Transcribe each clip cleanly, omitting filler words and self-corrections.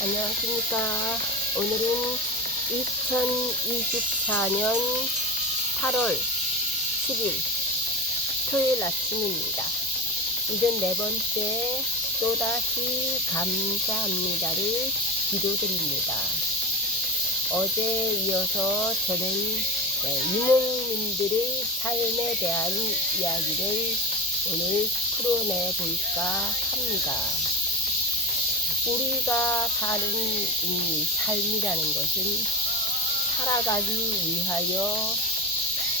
안녕하십니까. 오늘은 2024년 8월 10일 토요일 아침입니다. 이젠 네 번째 또다시 감사합니다를 기도드립니다. 어제 이어서 저는 유목민들의 삶에 대한 이야기를 오늘 풀어내 볼까 합니다. 우리가 사는 이 삶이라는 것은 살아가기 위하여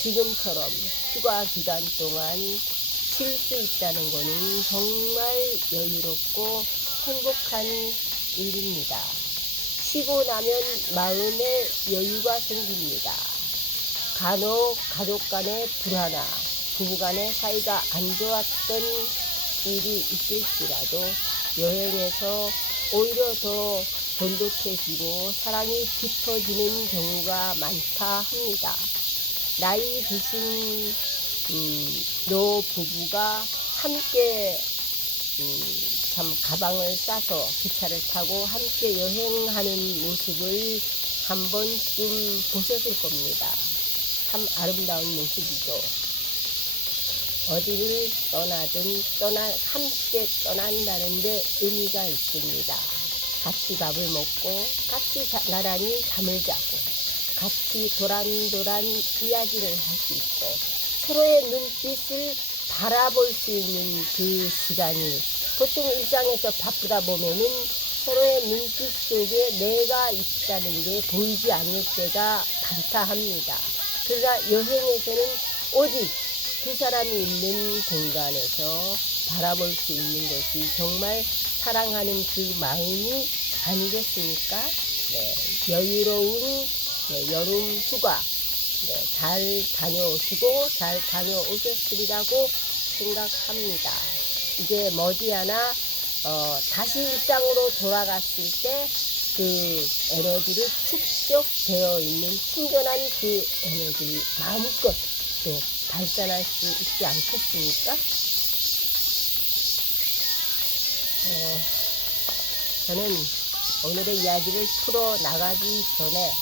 지금처럼 휴가 기간 동안 쉴 수 있다는 것은 정말 여유롭고 행복한 일입니다. 쉬고 나면 마음에 여유가 생깁니다. 간혹 가족 간의 불화나 부부 간의 사이가 안 좋았던 일이 있을지라도 여행에서 오히려 더 돈독해지고 사랑이 깊어지는 경우가 많다 합니다. 나이 드신 노 부부가 함께 참 가방을 싸서 기차를 타고 함께 여행하는 모습을 한 번쯤 보셨을 겁니다. 참 아름다운 모습이죠. 어디를 떠나든 함께 떠난다는 데 의미가 있습니다. 같이 밥을 먹고 같이 나란히 잠을 자고 같이 도란도란 이야기를 할 수 있고 서로의 눈빛을 바라볼 수 있는 그 시간이 보통 일상에서 바쁘다 보면은 서로의 눈빛 속에 내가 있다는 게 보이지 않을 때가 많다 합니다. 그러나 여행에서는 오직 두 사람이 있는 공간에서 바라볼 수 있는 것이 정말 사랑하는 그 마음이 아니겠습니까? 네, 여유로운 여름 휴가 잘 다녀오시고 잘 다녀오셨으리라고 생각합니다. 이제 머지않아 다시 일상으로 돌아갔을 때 그 에너지를 축적되어 있는 충전한 그 에너지를 마음껏 또 발산할 수 있지 않겠습니까? 저는 오늘의 이야기를 풀어 나가기 전에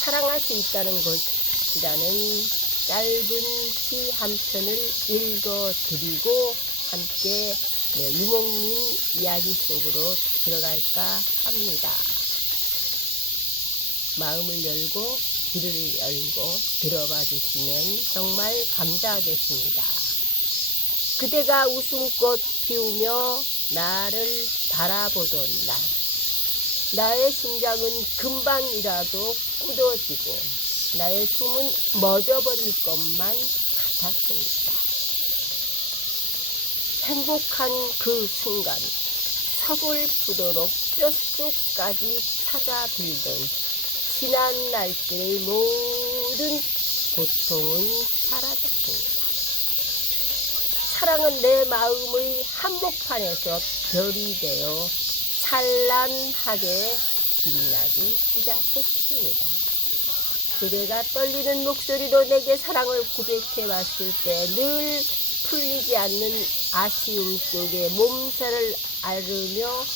사랑할 수 있다는 것이라는 짧은 시 한 편을 읽어드리고 함께 유목민 이야기 속으로 들어갈까 합니다. 마음을 열고 귀를 열고 들어봐 주시면 정말 감사하겠습니다. 그대가 웃음꽃 피우며 나를 바라보던 날, 나의 심장은 금방이라도 굳어지고 나의 숨은 멎어버릴 것만 같았습니다. 행복한 그 순간 서글프도록 뼛속까지 찾아들던 지난 날들의 모든 고통은 사라졌습니다. 사랑은 내 마음의 한복판에서 별이 되어 찬란하게 빛나기 시작했습니다. 그대가 떨리는 목소리로 내게 사랑을 고백해 왔을 때 늘 풀리지 않는 아쉬움 속에 몸살을 앓으며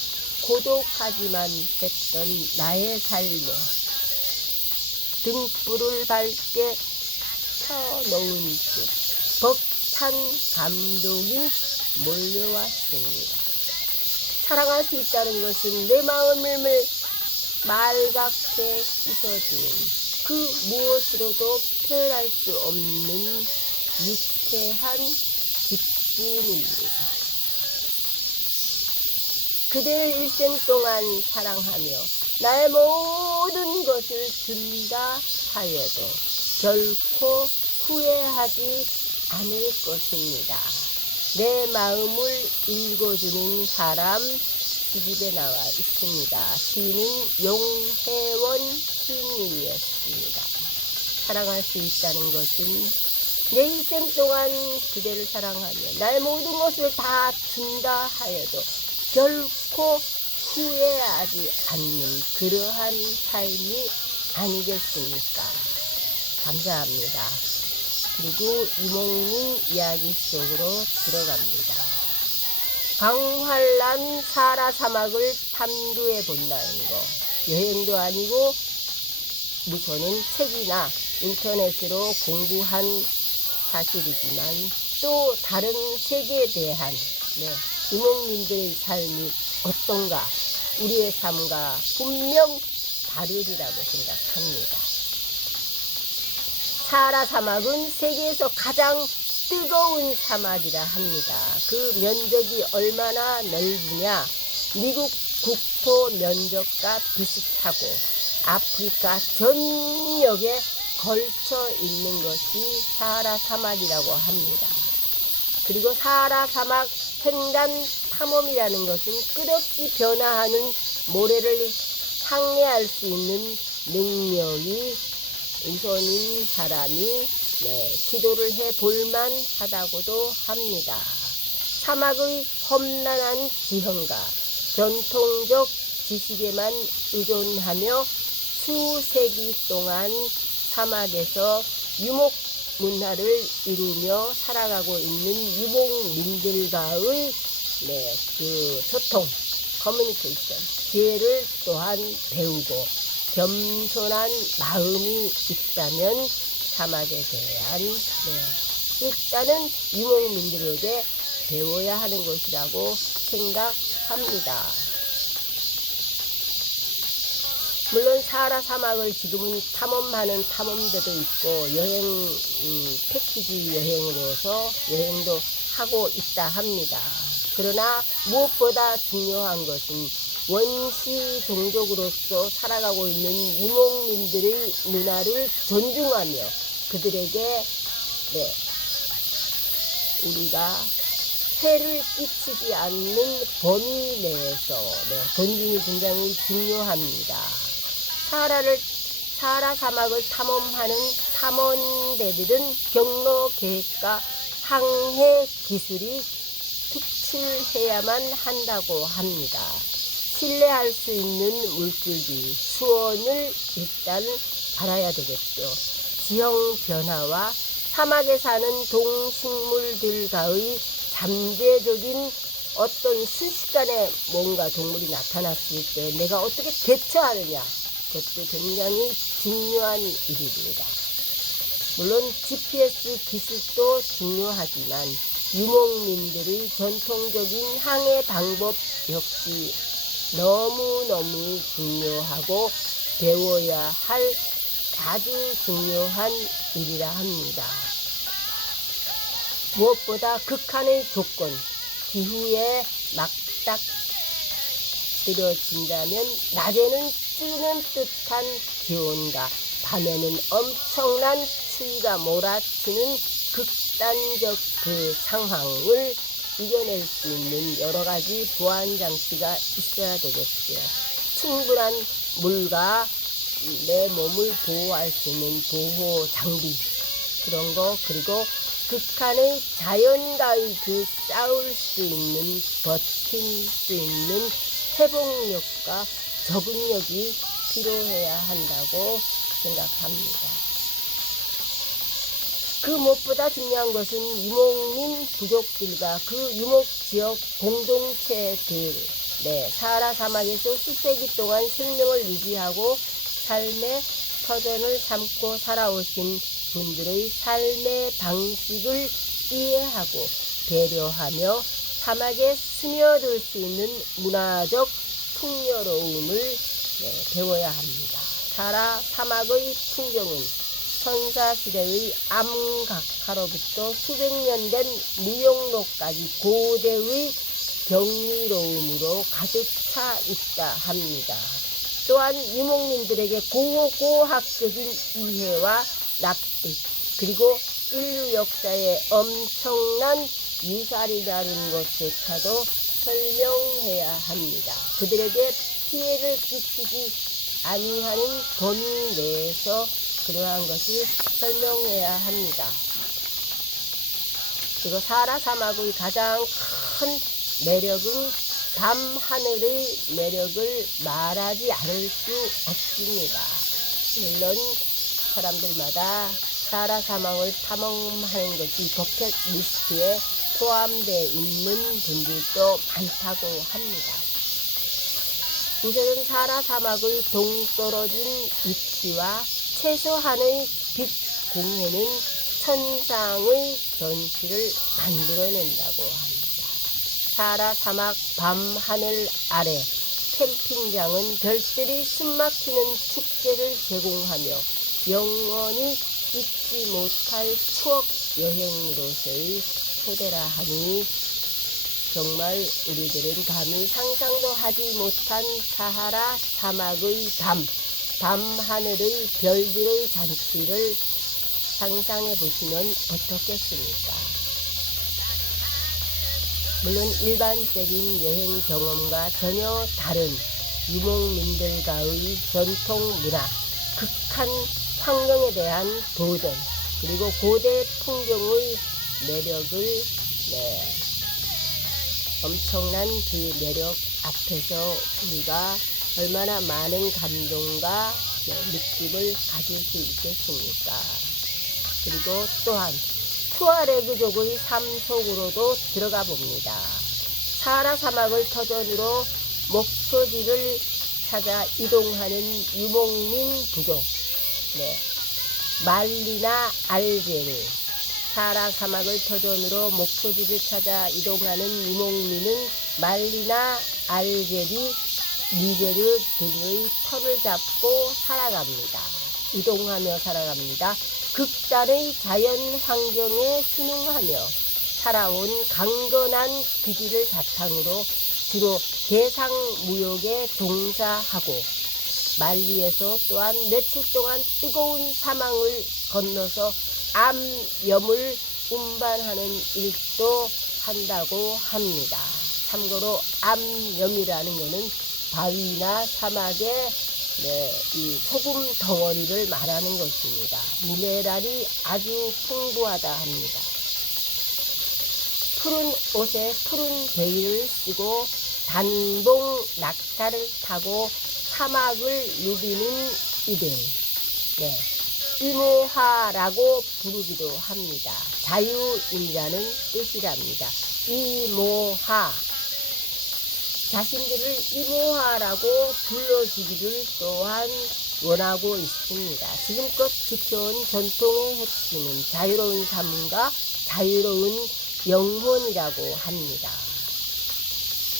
고독하지만 했던 나의 삶에 등불을 밝게 켜놓은 듯 벅찬 감동이 몰려왔습니다. 사랑할 수 있다는 것은 내 마음을 맑게 씻어주는 그 무엇으로도 표현할 수 없는 유쾌한 기쁨입니다. 그대를 일생 동안 사랑하며 나의 모든 것을 준다 하여도 결코 후회하지 않을 것입니다. 내 마음을 읽어주는 사람 시집에 나와 있습니다. 시인은 용혜원 시인님이었습니다. 사랑할 수 있다는 것은 내 인생 동안 그대를 사랑하며 나의 모든 것을 다 준다 하여도 결코 후회하지 않는 그러한 삶이 아니겠습니까? 감사합니다. 그리고 유목민 이야기 속으로 들어갑니다. 광활란 사하라 사막을 탐구해 본다는 거. 여행도 아니고 우선은 책이나 인터넷으로 공부한 사실이지만 또 다른 세계에 대한 유목민들의 삶이 어떤가, 우리의 삶과 분명 다르리라고 생각합니다. 사하라 사막은 세계에서 가장 뜨거운 사막이라 합니다. 그 면적이 얼마나 넓으냐, 미국 국토 면적과 비슷하고 아프리카 전역에 걸쳐 있는 것이 사하라 사막이라고 합니다. 그리고 사하라 사막 횡단 탐험이라는 것은 끝없이 변화하는 모래를 항해할 수 있는 능력이 우선인 사람이 시도를 해볼만 하다고도 합니다. 사막의 험난한 지형과 전통적 지식에만 의존하며 수세기 동안 사막에서 유목 문화를 이루며 살아가고 있는 유목민들과의 그 소통, 커뮤니케이션, 지혜를 또한 배우고 겸손한 마음이 있다면 사막에 대한 일단은 유목민들에게 배워야 하는 것이라고 생각합니다. 물론 사하라 사막을 지금은 탐험하는 탐험대도 있고 여행 패키지 여행으로서 여행도 하고 있다 합니다. 그러나 무엇보다 중요한 것은 원시 종족으로서 살아가고 있는 유목민들의 문화를 존중하며 그들에게 우리가 해를 끼치지 않는 범위 내에서 존중이 굉장히 중요합니다. 사하라 사막을 탐험하는 탐험대들은 경로 계획과 항해 기술이 특출해야만 한다고 합니다. 신뢰할 수 있는 물줄기, 수온을 일단 알아야 되겠죠. 지형 변화와 사막에 사는 동식물들과의 잠재적인 어떤 순식간에 뭔가 동물이 나타났을 때 내가 어떻게 대처하느냐, 그것도 굉장히 중요한 일입니다. 물론 GPS 기술도 중요하지만 유목민들의 전통적인 항해 방법 역시 너무너무 중요하고 배워야 할 아주 중요한 일이라 합니다. 무엇보다 극한의 조건, 기후에 맞닥뜨려진다면 낮에는 찌는 듯한 기온과 밤에는 엄청난 추위가 몰아치는 극단적 그 상황을 이겨낼 수 있는 여러 가지 보안 장치가 있어야 되겠죠. 충분한 물과 내 몸을 보호할 수 있는 보호 장비, 그런 거, 그리고 극한의 자연과의 그 싸울 수 있는, 버틸 수 있는 회복력과 적응력이 필요해야 한다고 생각합니다. 그 무엇보다 중요한 것은 유목민 부족들과 그 유목지역 공동체들, 사하라 사막에서 수세기 동안 생명을 유지하고 삶의 터전을 삼고 살아오신 분들의 삶의 방식을 이해하고 배려하며 사막에 스며들 수 있는 문화적 풍요로움을 배워야 합니다. 사하라 사막의 풍경은 선사시대의 암각화로부터 수백 년 된 무역로까지 고대의 경이로움으로 가득 차 있다 합니다. 또한 유목민들에게 고고학적인 이해와 납득, 그리고 인류 역사의 엄청난 유산이라는 것조차도 설명해야 합니다. 그들에게 피해를 끼치지 아니하는 범위 내에서 그러한 것을 설명해야 합니다. 그리고 사하라 사막의 가장 큰 매력은 밤하늘의 매력을 말하지 않을 수 없습니다. 물론 사람들마다 사하라 사막을 탐험하는 것이 버킷리스트에 포함되어 있는 분들도 많다고 합니다. 우선은 사하라 사막의 동떨어진 위치와 최소한의 빛 공해는 천상의 전시를 만들어낸다고 합니다. 사하라 사막 밤하늘 아래 캠핑장은 별들이 숨막히는 축제를 제공하며 영원히 잊지 못할 추억 여행으로서의 초대라 하니 정말 우리들은 감히 상상도 하지 못한 사하라 사막의 밤하늘의 별들의 잔치를 상상해 보시면 어떻겠습니까? 물론 일반적인 여행 경험과 전혀 다른 유목민들과의 전통 문화, 극한 환경에 대한 도전, 그리고 고대 풍경의 매력을 엄청난 그 매력 앞에서 우리가 얼마나 많은 감동과 느낌을 가질 수 있겠습니까? 그리고 또한 투아레그족의 삶 속으로도 들어가 봅니다. 사하라 사막을 터전으로 목표지를 찾아 이동하는 유목민 부족, 말리나 알제르, 사하라 사막을 터전으로 목표지를 찾아 이동하는 유목민은 말리나 알제리, 니제르 등의 터를 잡고 살아갑니다. 이동하며 살아갑니다. 극단의 자연 환경에 순응하며 살아온 강건한 기질을 바탕으로 주로 대상 무역에 종사하고 말리에서 또한 며칠 동안 뜨거운 사망을 건너서 암염을 운반하는 일도 한다고 합니다. 참고로 암염이라는 것은 바위나 사막의 이 소금 덩어리를 말하는 것입니다. 미네랄이 아주 풍부하다 합니다. 푸른 옷에 푸른 베일을 쓰고 단봉 낙타를 타고 사막을 누비는 이들, 이모하라고 부르기도 합니다. 자유인이라는 뜻이랍니다. 이모하, 자신들을 이모하라고 불러주기를 또한 원하고 있습니다. 지금껏 지켜온 전통의 핵심은 자유로운 삶과 자유로운 영혼이라고 합니다.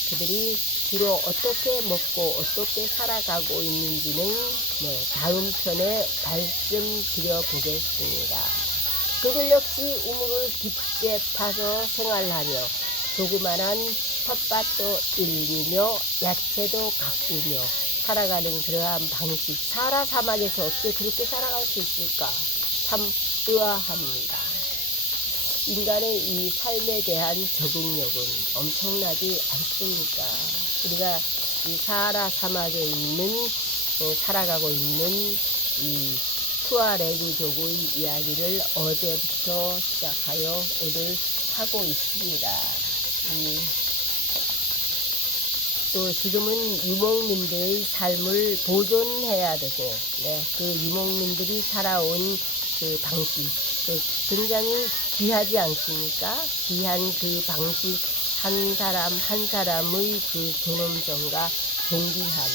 그들이 주로 어떻게 먹고 어떻게 살아가고 있는지는 다음 편에 말씀드려 보겠습니다. 그들 역시 우물을 깊게 파서 생활하며 조그만한 텃밭도 일구며 야채도 가꾸며 살아가는 그러한 방식, 사하라 사막에서 어떻게 그렇게 살아갈 수 있을까? 참 의아합니다. 인간의 이 삶에 대한 적응력은 엄청나지 않습니까? 우리가 이 사하라 사막에 있는 살아가고 있는 이 투아레그족의 이야기를 어제부터 시작하여 오늘 하고 있습니다. 또 지금은 유목민들의 삶을 보존해야 되고, 그 유목민들이 살아온 그 방식, 굉장히 귀하지 않습니까? 귀한 그 방식, 한 사람 한 사람의 그 존엄성과 존귀함,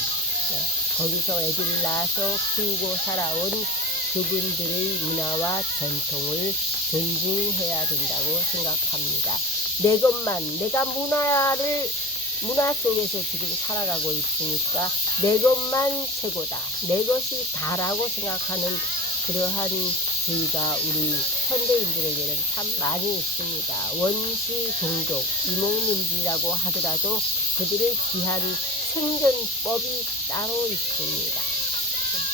거기서 애들을 낳아서 키우고 살아온 그분들의 문화와 전통을 존중해야 된다고 생각합니다. 내 것만, 내가 문화 속에서 지금 살아가고 있으니까 내 것만 최고다, 내 것이 다라고 생각하는 그러한 주의가 우리 현대인들에게는 참 많이 있습니다. 원시 종족, 이목민들이라고 하더라도 그들의 귀한 생존법이 따로 있습니다.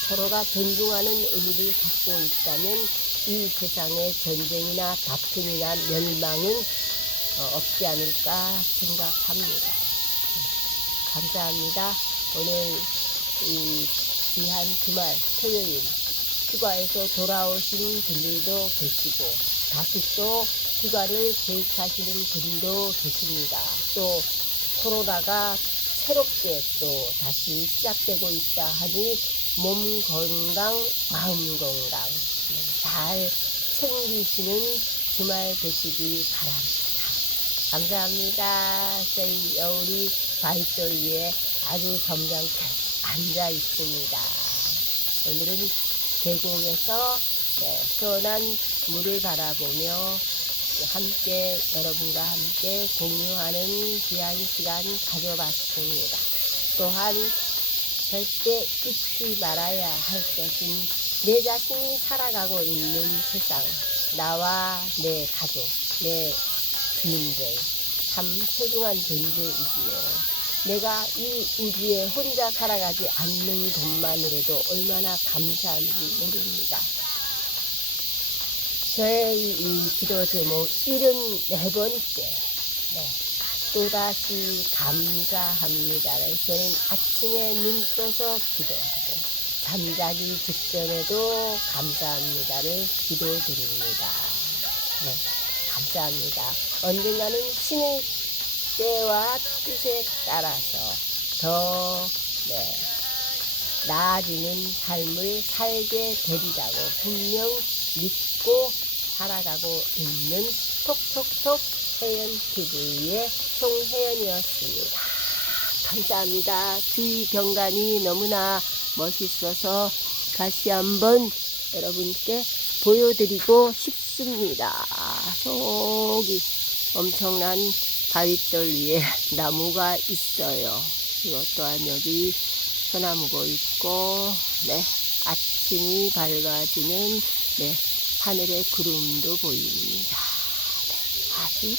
서로가 존중하는 의미를 갖고 있다면 이 세상에 전쟁이나 다툼이나 멸망은 없지 않을까 생각합니다. 감사합니다. 오늘 이 귀한 주말 토요일 휴가에서 돌아오신 분들도 계시고 다시 또 휴가를 계획하시는 분도 계십니다. 또 코로나가 새롭게 또 다시 시작되고 있다 하니 몸 건강, 마음 건강 잘 챙기시는 주말 되시기 바랍니다. 감사합니다. 저희 우리 바위돌 위에 아주 점잖게 앉아 있습니다. 오늘은 계곡에서 시원한 물을 바라보며 함께 여러분과 함께 공유하는 귀한 시간 가져봤습니다. 또한 절대 잊지 말아야 할 것은 내 자신이 살아가고 있는 세상, 나와 내 가족, 내 주민들, 참 소중한 존재이지요. 내가 이 우주에 혼자 살아가지 않는 것만으로도 얼마나 감사한지 모릅니다. 저의 이 기도 제목 74번째, 또다시 감사합니다. 저는 아침에 눈 떠서 기도하고 잠자기 직전에도 감사합니다를 기도드립니다. 감사합니다. 언젠가는 신의 때와 뜻에 따라서 더 나아지는 삶을 살게 되리라고 분명 믿고 살아가고 있는 톡톡톡 혜연 TV의 송혜연이었습니다. 감사합니다. 주의 경관이 너무나 멋있어서 다시 한번 여러분께 보여드리고 싶습니다. 저기 엄청난 바위돌 위에 나무가 있어요. 이것 또한 여기 소나무고 있고, 아침이 밝아지는 하늘의 구름도 보입니다. 아주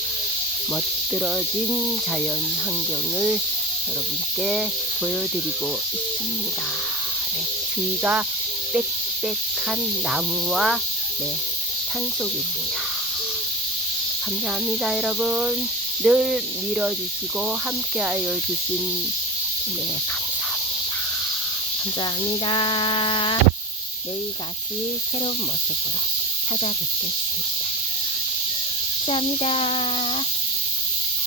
멋들어진 자연 환경을 여러분께 보여드리고 있습니다. 주위가 빽빽한 나무와 산속입니다. 감사합니다, 여러분. 늘 밀어주시고 함께하여 주신 감사합니다. 감사합니다. 내일 다시 새로운 모습으로 찾아뵙겠습니다. 감사합니다.